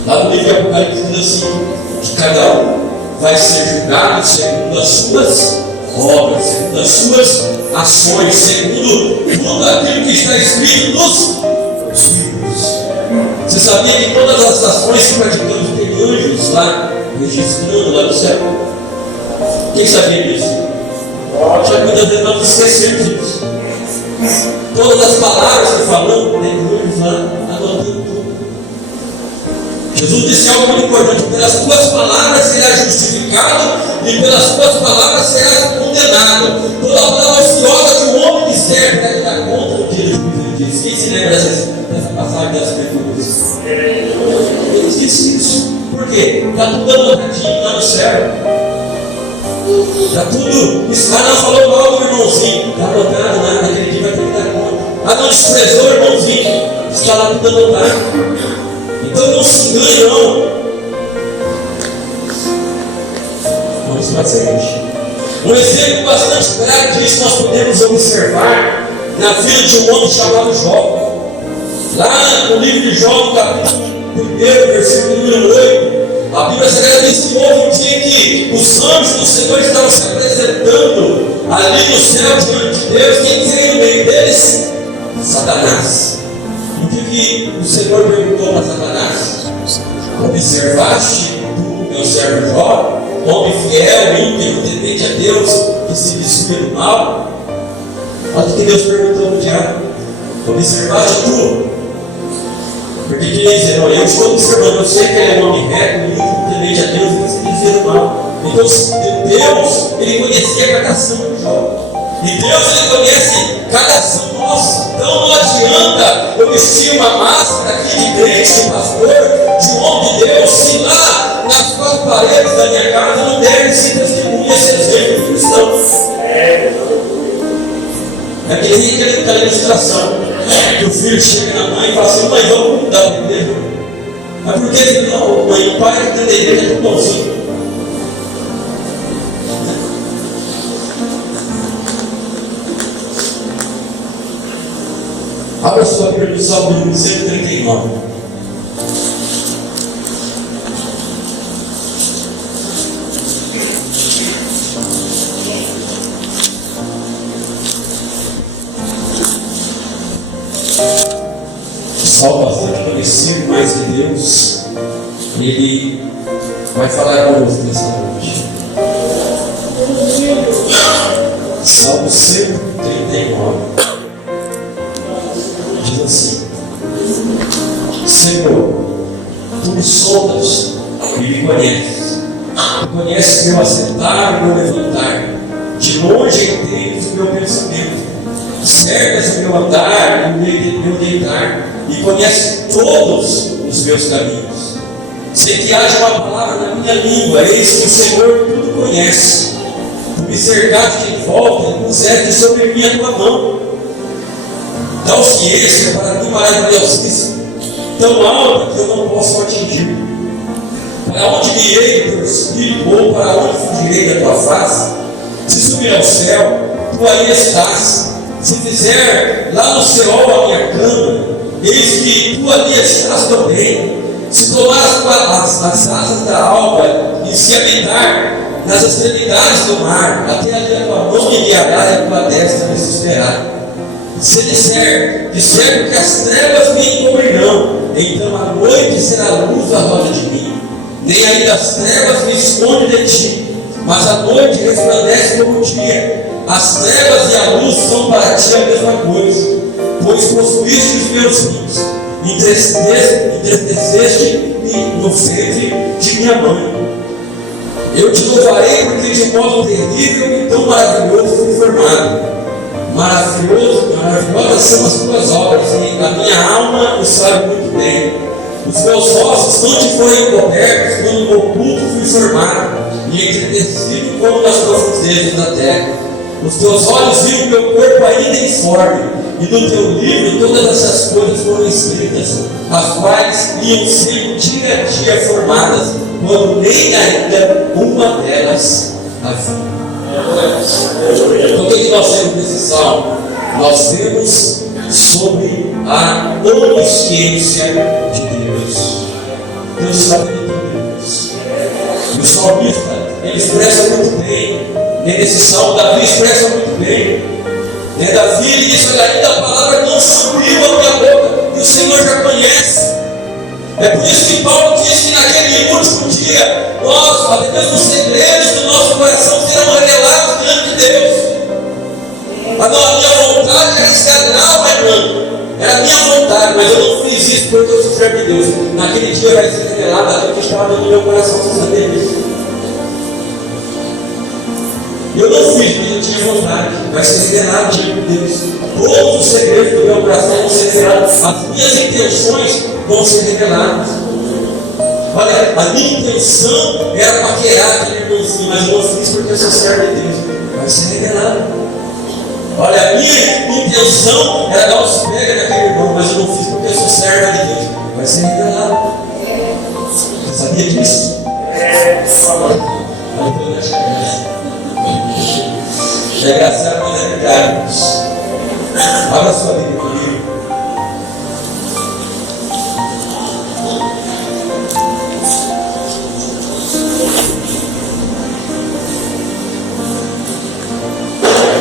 lá no livro de Apocalipse diz assim, que cada um vai ser julgado segundo as suas obras, segundo as suas ações, segundo tudo aquilo que está escrito nos livros. Você sabia que todas as ações que praticamos tem anjos lá, registrando lá no céu? Quem sabia disso? Já muitas vezes nós esquecemos disso. todas as palavras que falamos, anotando tudo. Jesus disse algo muito importante: pelas tuas palavras serás justificado e pelas tuas palavras serás condenado. Toda palavra ociosa que o homem disser vai dar conta do dia do juízo. Quem se lembra dessa passagem das Escrituras? Ele disse isso. Por quê? Está tudo anotadinho lá no céu. Está tudo. Esse cara não falou mal do irmãozinho. Está anotado lá, naquele dia vai ter que dar conta. Ah, não desprezou o irmãozinho. Está lá tudo anotado. Então não se engane, não. Vamos para frente. Um exemplo bastante claro disso nós podemos observar na vida de um homem chamado Jó. Lá no livro de Jó, no capítulo 1, versículo número 8, a Bíblia Sagrada diz que houve um dia que os anjos do Senhor estavam se apresentando ali no céu diante de Deus. Quem veio no meio deles? Satanás. O que o Senhor perguntou para Satanás? Observaste tu, meu servo Jó, homem fiel, íntegro, temente a Deus, que se desvia do mal? Olha o que Deus perguntou no diabo. Observaste tu? Porque queria dizer, não, eu estou observando, eu sei que ele é um homem reto, íntegro, temente a Deus, que se desvia do mal. Então Deus, ele conhecia cada ação de Jó. E Deus, ele conhece cada ação nossa. Então não adianta eu vestir uma máscara aqui de crente, de pastor, de um homem de Deus, se lá nas quatro paredes da minha casa não devem se testemunhar esse exemplo de cristão. É que nem aquela ilustração, que o filho chega na mãe e fala assim: mãe, vamos mudar a igreja. Mas por que não, mãe? O pai que tem na igreja é tão bonzinho. Abra sua Bíblia no Salmo 139. Salmo bastante conhecido, mais de Deus. Ele vai falar conosco nessa noite. Salmo 139. Diz assim: Senhor, tu me sondas e me conheces. Tu conheces meu assentar e meu levantar. De longe entendes o meu pensamento. Cercas o meu andar e o meu deitar. E conheces todos os meus caminhos. Sei que haja uma palavra na minha língua. Eis que o Senhor tudo conhece. Tu me cercaste em volta e puseste sobre mim a tua mão. Dá ciência para mim maravilhosíssima, tão alta que eu não posso atingir. Para onde irei do teu espírito, ou para onde fugirei da tua face? Se subir ao céu, tu aí estás. Se fizer lá no céu a minha cama, eis que tu ali estás também. Se tomar as asas da alva e se habitar nas extremidades do mar, até ali a tua mão me guiará e a tua destra me susterá. Se disser que as trevas me encobrirão, então a noite será luz à roda de mim. Nem ainda as trevas me escondem de ti, mas a noite resplandece como o dia. As trevas e a luz são para ti a mesma coisa, pois possuíste os meus rins, entristeceste-me no ventre de minha mãe. Eu te louvarei porque de modo terrível e tão maravilhoso fui formado. Maravilhosas são as tuas obras, e a minha alma o sabe muito bem. Os meus ossos não te foram encobertos, quando no oculto fui formado, e entretecido como nas profundezas da terra. Os teus olhos viram meu corpo ainda informe, e no teu livro todas essas coisas foram escritas, as quais iam sendo dia a dia formadas, quando nem ainda uma delas havia. Então, o que nós temos nesse salmo? Nós temos sobre a onisciência de Deus. Deus sabe de tudo isso. E o salmista, ele expressa muito bem. Nesse salmo, Davi expressa muito bem. Davi, ele diz: olha, ainda a palavra não subiu à minha boca, e o Senhor já conhece. É por isso que Paulo diz que naquele último dia, nós, até mesmo os segredos do nosso coração serão revelados diante de Deus. A minha vontade vontade era escadar o Raimundo. Era a minha vontade, mas eu não fiz isso porque eu sou servo de Deus. Naquele dia vai ser revelado aquilo que estava dentro do meu coração, sem saber disso. Eu não fiz, mas eu tinha vontade. Vai ser revelado diante de Deus. Todos os segredos do meu coração vão ser revelados. As minhas intenções vão ser reveladas. Olha, a minha intenção era paquerar aquele irmãozinho, mas eu não fiz porque eu sou servo de Deus. Vai ser revelado. Olha, a minha intenção era dar os pega naquele irmão, mas eu não fiz porque eu sou serva de Deus. Vai ser revelado. Você sabia disso? É engraçado, mas é verdade. Abra sua Bíblia comigo.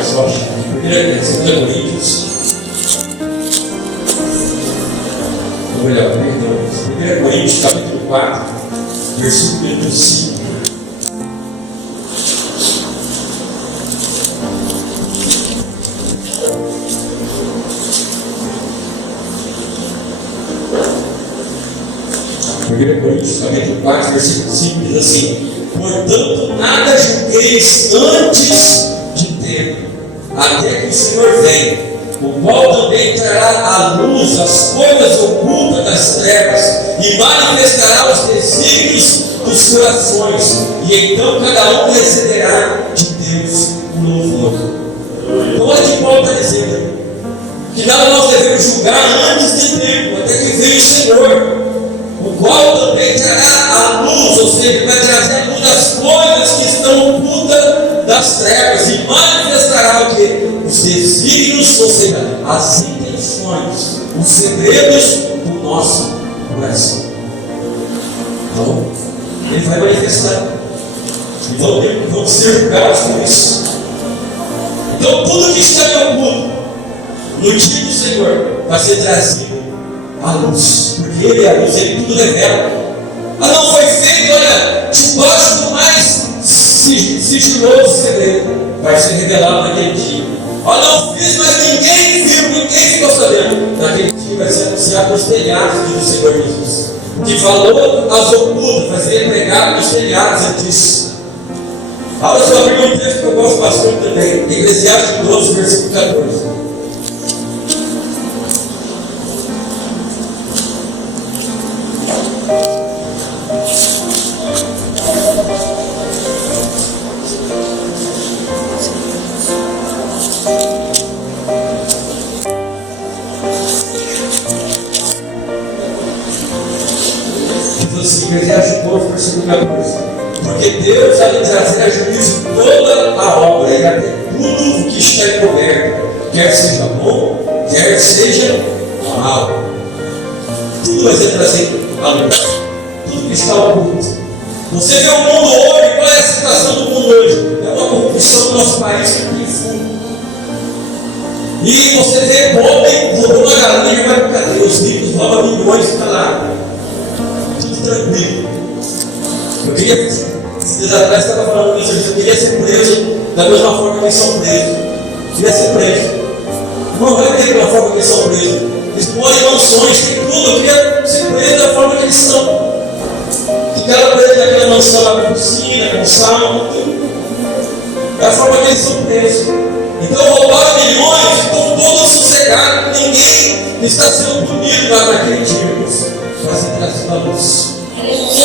Só 2 Coríntios. Ou melhor, 1 Coríntios capítulo 4, versículo 5. Coríntios capítulo 4, versículo 5 diz assim: portanto, nada julgueis antes de tempo, até que o Senhor venha, o qual também trará à luz as coisas ocultas das trevas e manifestará os desígnios dos corações, e então cada um receberá de Deus o louvor. Então, olha que Paulo está dizendo: que nada nós devemos julgar antes de tempo, até que venha o Senhor, o qual também trará à luz, ou seja, vai trazer à luz as coisas que estão ocultas das trevas e manifestará o que? Os desígnios, ou seja, as intenções, os segredos do nosso coração. Então, ele vai manifestar. Então, vamos ser julgados por isso. Então, tudo que está em oculto no dia do Senhor vai ser trazido à luz, porque Ele é a luz, Ele tudo revela. Não foi feito, olha, debaixo do mais sigiloso segredo, vai ser revelado naquele dia. Não fiz, mas ninguém viu, ninguém ficou sabendo. Naquele dia vai ser anunciado nos telhados, diz o Senhor Jesus. Que falou às ocultas, vai ser pregado nos telhados, ele disse. Abra sua Bíblia, um texto que eu gosto bastante também, Eclesiastes 12, versículo 14. Eclesiastes 12, versículo 14. Porque Deus há de trazer a juízo toda a obra e até tudo o que está encoberto, quer seja bom, quer seja mal. Tudo vai ser trazido à luz. Tudo que está oculto. Você vê o mundo hoje, qual é a situação do mundo hoje? É uma corrupção do nosso país que não tem fundo. E você vê pobre roubando uma galinha e vai para cadeia. Os ricos roubam milhões e está lá. Tudo tranquilo. Eu queria, dias atrás estava falando isso, eu queria ser preso da mesma forma que eles são presos. Eu queria ser preso. Não vai ter da forma que eles são presos. Eles moram em mansões, tem tudo. Eu queria ser preso da forma que eles são. Ficaram presos naquela mansão lá com piscina, com sal, tudo. Da forma que eles são presos. Então roubaram milhões, ficam todos sossegados, ninguém está sendo punido naquele dia, para ser trazido à luz.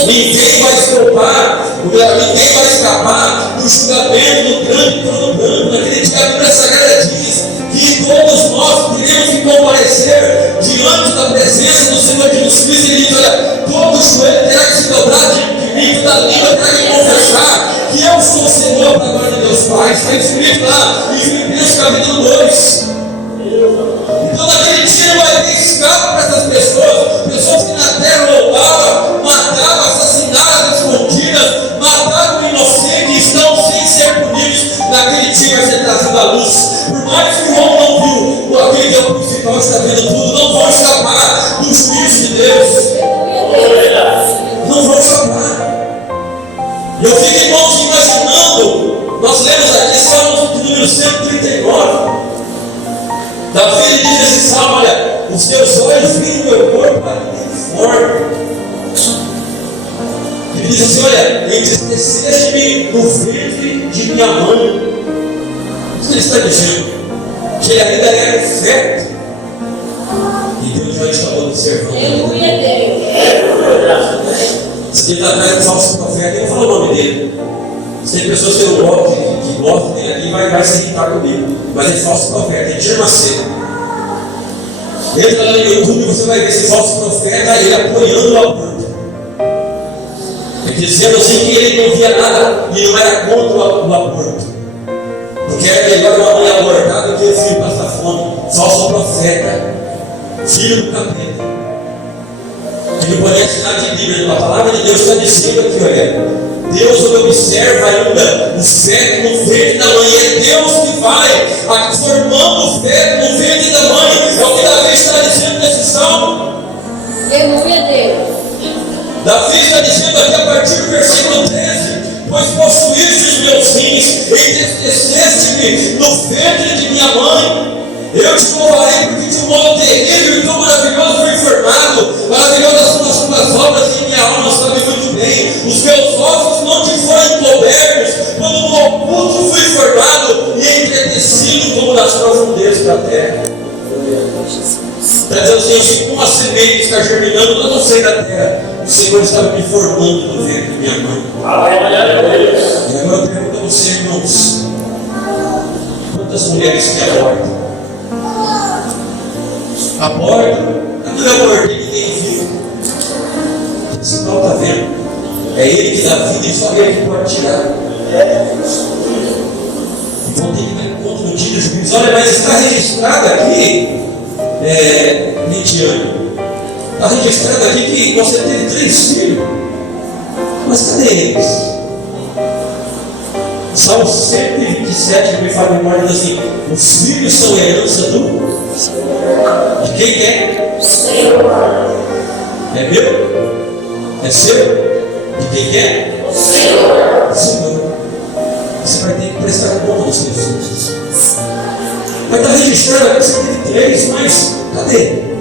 Ninguém vai escapar, ninguém vai escapar do julgamento do grande trono branco. Naquele dia a Bíblia Sagrada diz que todos nós teremos que comparecer diante da presença do Senhor Jesus Cristo. Ele diz: olha, todo joelho terá que se dobrar de mim, toda língua terá que confessar que eu sou o Senhor para a glória de Deus Pai. Está escrito lá em Filipenses capítulo 2. Então naquele dia não vai ter escape para essas pessoas que na terra roubavam, matavam, assassinaram escondidas, mataram o inocente e estão sem ser punidos. Naquele dia vai ser trazido à luz. Por mais que o homem não viu, aquele que é o principal está vendo tudo, não vão escapar do juízo de Deus. Não vão escapar. Eu fico, irmãos, imaginando, nós lemos aqui Salmos de número 139. Davi diz esse salmo: olha, os teus olhos viram o meu corpo ainda informe. Ele diz assim: olha, entristeceste-me no ventre de minha mãe. O que ele está dizendo? Que ele ainda era feto. E Deus já estava observando. Aleluia, Deus. Esse dia atrás do falso profeta, eu vou falar o nome dele. Tem pessoas que eu gosto, que gostam dele aqui, vai se irritar comigo. Mas é falso profeta, ele chama cedo. Entra lá no YouTube e você vai ver esse falso profeta, ele apoiando o aborto. Dizendo assim que ele não via nada e não era contra o aborto. Porque era melhor uma mãe abortar do que o filho passar fome. Falso profeta, filho do capeta. Ele não conhece nada de Bíblia. A palavra de Deus está dizendo aqui, olha. Deus observa ainda o feto no ventre da mãe. É Deus que vai formando o feto no ventre da mãe. É o que Davi está dizendo nesse salmo. Aleluia, Deus. Davi está dizendo aqui a partir do versículo 13: pois possuíste os meus rins, entristeceste-me no ventre de minha mãe. Eu te louvarei porque de um modo terrível e tão maravilhoso fui formado. Maravilhosas são as tuas obras e minha alma sabe muito bem. Os meus ossos não te foram encobertos, quando no oculto fui formado e entretecido como nas profundezas da terra. Está dizendo assim: eu sei como uma semente que está germinando lá no seio da terra. O Senhor estava me formando no ventre de minha mãe. E agora eu pergunto a você, irmãos: quantas mulheres que abortam? Abortam? Quando eu abortei, ninguém viu. Esse não está vendo. É ele que dá vida e só ele que pode tirar. Então tem que dar conta no dia do juízo. Olha, mas está registrado aqui, Lidiane. Está registrado aqui que você teve 3 filhos. Mas cadê eles? Salmo 127, que me fala a memória, diz assim: os filhos são herança do... De quem é? Senhor. É meu? É seu? De quem é? Senhor. Senhor. Você vai ter que prestar conta dos seus filhos. Mas está registrado aqui que você teve 3, mas cadê?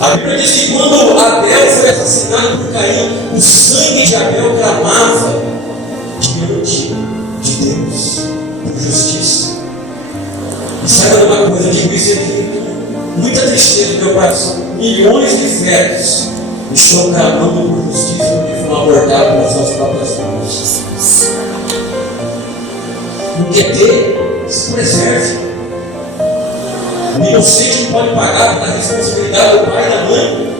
A Bíblia diz que quando Abel foi assassinado por Caim, o sangue de Abel clamava diante de Deus por justiça. E saiba de uma coisa, eu digo isso aqui, muita tristeza no meu coração. Milhões de fetos estão clamando por justiça porque foram abortados pelas suas próprias mãos. Não quer ter? Se preserve. O inocente não pode pagar pela responsabilidade do pai e da mãe.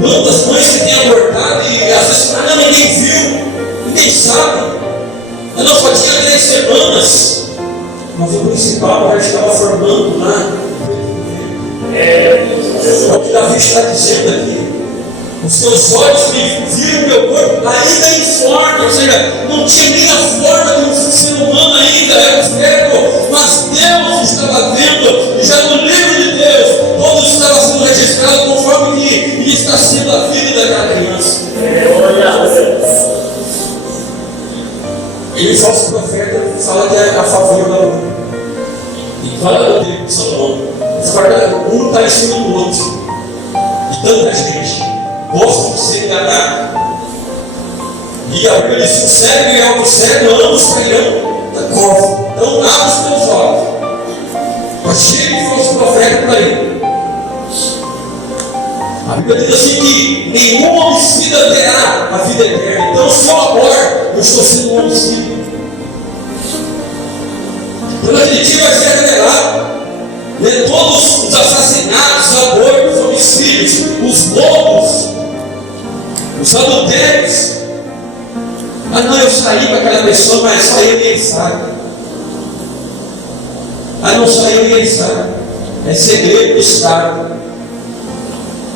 Quantas mães que têm abortado e às vezes ninguém viu, ninguém sabe. Ela só tinha 3 semanas, mas o principal já estava formando lá. É o que Davi está dizendo aqui. Os teus olhos viram meu corpo ainda informe, ou seja, não tinha nem a forma de um ser humano ainda, era um feto, mas Deus estava vendo, e já no livro de Deus, todo estava sendo registrado conforme que está sendo a vida daquela criança. E o falso profeta fala que é a favor da mãe. E fala do tempo de Salomão. Um está em cima do outro. E tanta gente gosta de ser enganado. E a Bíblia diz: o cego e algo cego, ambos cairão da cova. Então abre os teus olhos. Mas chega de falso profeta por aí. A Bíblia diz assim que nenhum homicida terá a vida eterna. Então se eu aborto, eu estou sendo um homicida. Quando aquele dia vai ser revelado, todos os assassinatos, os abortos, os homicídios, os roubos, os adultérios. Mas não, eu saí com aquela pessoa, mas saiu e ele sabe. Mas não saiu e ele sabe. É segredo do Estado.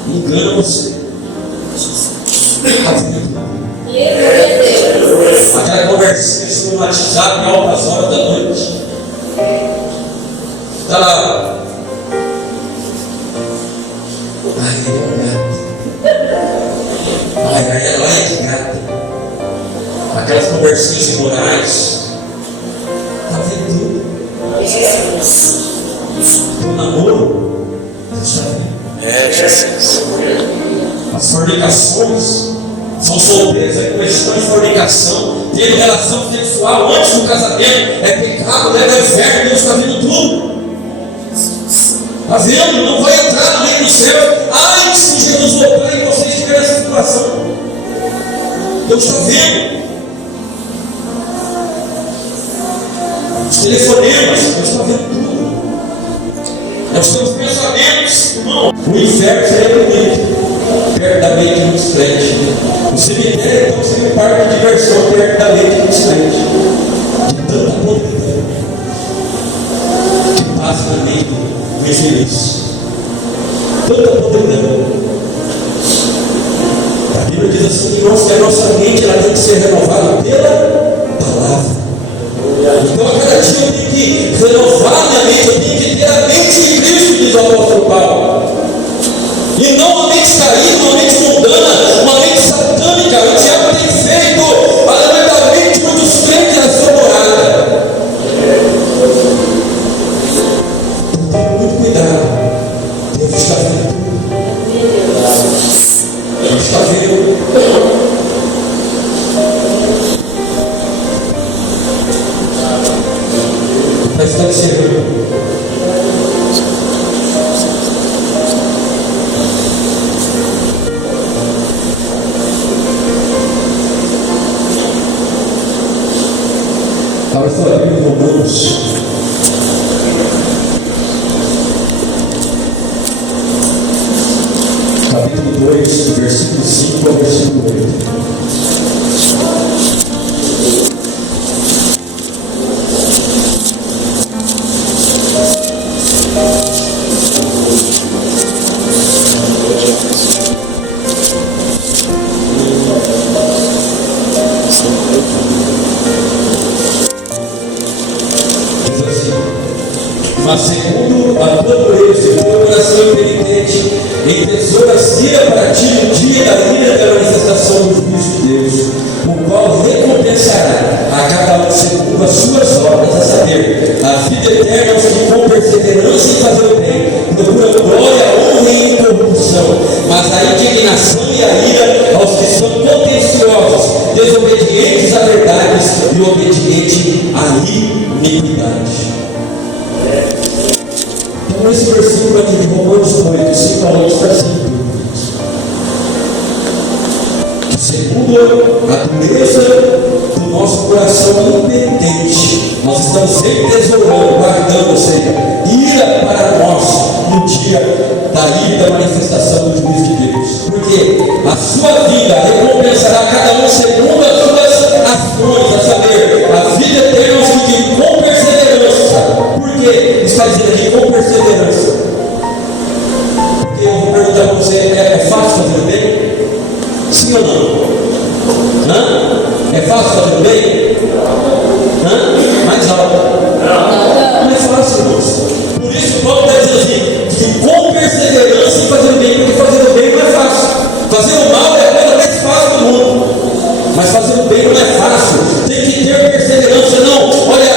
Engana você. Aquela conversinha sobre o WhatsApp em altas horas da noite. Está lá. Ai, ele é um gato. Ai, olha que gata. Aquelas conversinhas imorais. Está vendo tudo. O namoro, Deus está vendo. Jesus. As fornicações são solteiros, é questão de fornicação, tendo relação sexual antes do casamento, é pecado, leva ao inferno, Deus está vendo tudo. Está vendo? Não vai entrar no reino do céu. Ai, se Jesus voltar e você estiver nessa situação. Deus está vendo. Os telefonemas, Deus está vendo tudo. Nós temos pensamentos, irmão. O inferno seria bonito, perto da mente dos crentes. O cemitério então seria um parque de diversão perto da mente dos crentes. De tanta podridão que passa na mente do infeliz. Tanta podridão. A Bíblia diz assim que a nossa mente ela tem que ser renovada pela palavra. Então a cada dia eu tenho que renovar minha mente, eu tenho que ter a mente de Cristo, diz o apóstolo Paulo. E não uma mente caída, uma mente mundana, uma mente satânica. O diabo tem feito para levar a mente de muitos crentes na sua morada. Então, muito cuidado. Deus está vendo tudo. Deus está vendo. Mas está chegando. Abra sua Bíblia em Romanos. Capítulo 2, versículo 5 ao versículo 8. Mas segundo a tua dureza e o teu coração impenitente, entesouras ira para ti no dia da ira da manifestação do juízo de Deus, o qual recompensará a cada um segundo as suas obras, a saber, a vida eterna aos que com perseverança em fazer o bem, procuram glória, honra e incorrupção, mas a indignação e a ira aos que são contenciosos, desobedientes à verdade e obedientes à iniquidade. Então esse versículo aqui de Romanos 8, 5 a 8 está assim: que segundo a dureza do nosso coração impenitente, nós estamos entesourando, guardando, ou seja, ira para nós no dia da ira da manifestação do juízo de Deus. Porque a sua vida recompensará cada um segundo as suas ações, a saber, a vida eterna aos que com perseverança. Por que está dizendo aqui com perseverança? Porque eu vou perguntar para você, é fácil fazer o bem? Sim ou não? Hã? É fácil fazer o bem? Hã? Mais alto. Não é fácil, irmãos. Por isso Paulo está dizendo assim, que com perseverança em fazer o bem, porque fazer o bem não é fácil. Fazer o mal é a coisa mais fácil do mundo. Mas fazer o bem não é fácil. Tem que ter perseverança. Não, olha,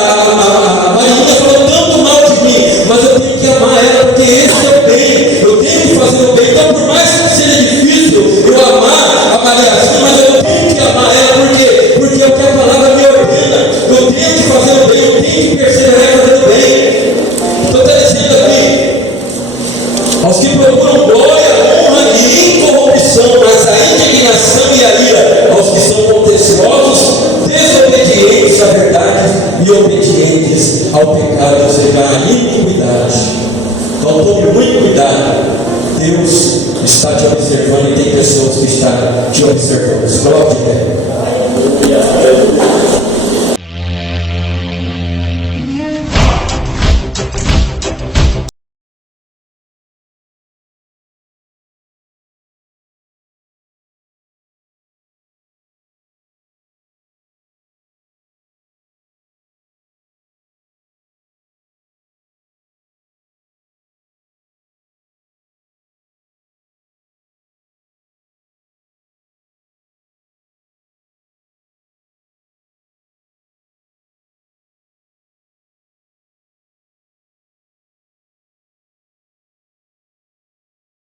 a Maria falou tanto mal de mim, mas eu tenho que amar ela, porque esse é o bem. Eu tenho que fazer o bem. Então, por mais que seja difícil eu amar a Maria assim, mas eu tenho que amar ela, por quê? Porque é o que a palavra me ordena. Eu tenho que fazer o bem, eu tenho que perseverar em fazer o bem. Então está dizendo aqui, aos que procuram glória, honra e incorrupção, mas a indignação e a ira aos que são contenciosos, desobedientes à verdade e obedientes ao pecado, ou seja, à iniquidade. Então tome muito cuidado. Deus está te observando e tem pessoas que estão te observando. Coloque de pé.